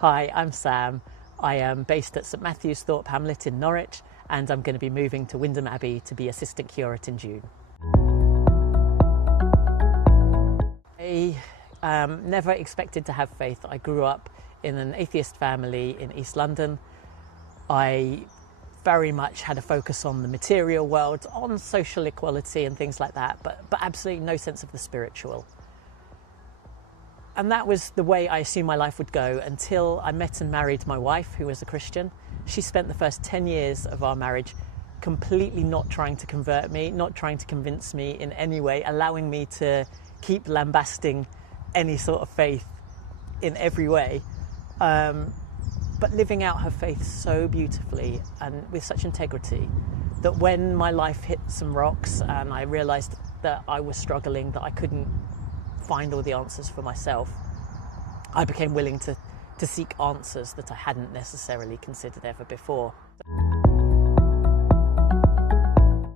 Hi, I'm Sam. I am based at St Matthew's Thorpe Hamlet in Norwich, and I'm going to be moving to Wymondham Abbey to be assistant curate in June. I never expected to have faith. I grew up in an atheist family in East London. I very much had a focus on the material world, on social equality and things like that, but absolutely no sense of the spiritual. And that was the way I assumed my life would go until I met and married my wife, who was a Christian. She spent the first 10 years of our marriage completely not trying to convert me, not trying to convince me in any way, allowing me to keep lambasting any sort of faith in every way, but living out her faith so beautifully and with such integrity that when my life hit some rocks and I realised that I was struggling, that I couldn't find all the answers for myself, I became willing to seek answers that I hadn't necessarily considered ever before.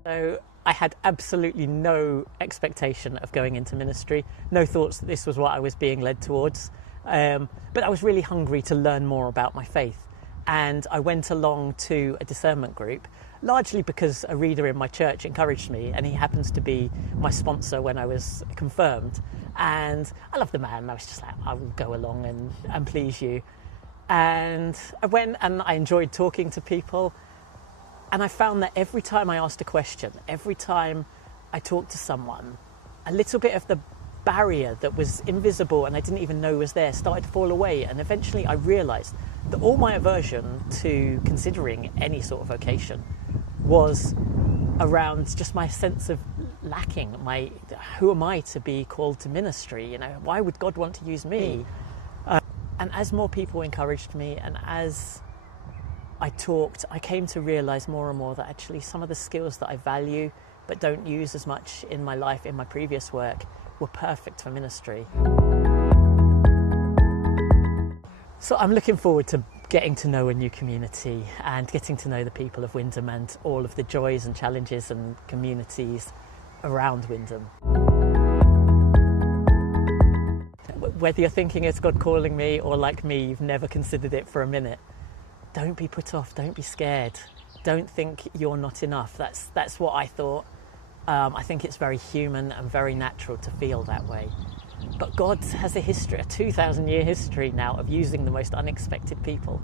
So I had absolutely no expectation of going into ministry, no thoughts that this was what I was being led towards, but I was really hungry to learn more about my faith. And I went along to a discernment group, largely because a reader in my church encouraged me, and he happens to be my sponsor when I was confirmed. And I love the man. I was just like, I will go along and please you. And I went and I enjoyed talking to people. And I found that every time I asked a question, every time I talked to someone, a little bit of the barrier that was invisible and I didn't even know was there started to fall away. And eventually I realised that all my aversion to considering any sort of vocation was around just my sense of lacking. Who am I to be called to ministry? You know, why would God want to use me? And as more people encouraged me, and as I talked, I came to realise more and more that actually some of the skills that I value but don't use as much in my life, in my previous work, were perfect for ministry. So I'm looking forward to getting to know a new community and getting to know the people of Wymondham and all of the joys and challenges and communities around Wymondham. Whether you're thinking it's God calling me or, like me, you've never considered it for a minute, don't be put off, don't be scared, don't think you're not enough. That's what I thought. I think it's very human and very natural to feel that way. But God has a history, a 2,000-year history now of using the most unexpected people.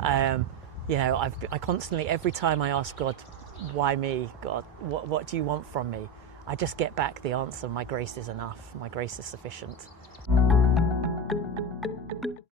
You know, I constantly, every time I ask God, why me, God? What do you want from me? I just get back the answer, my grace is enough, my grace is sufficient.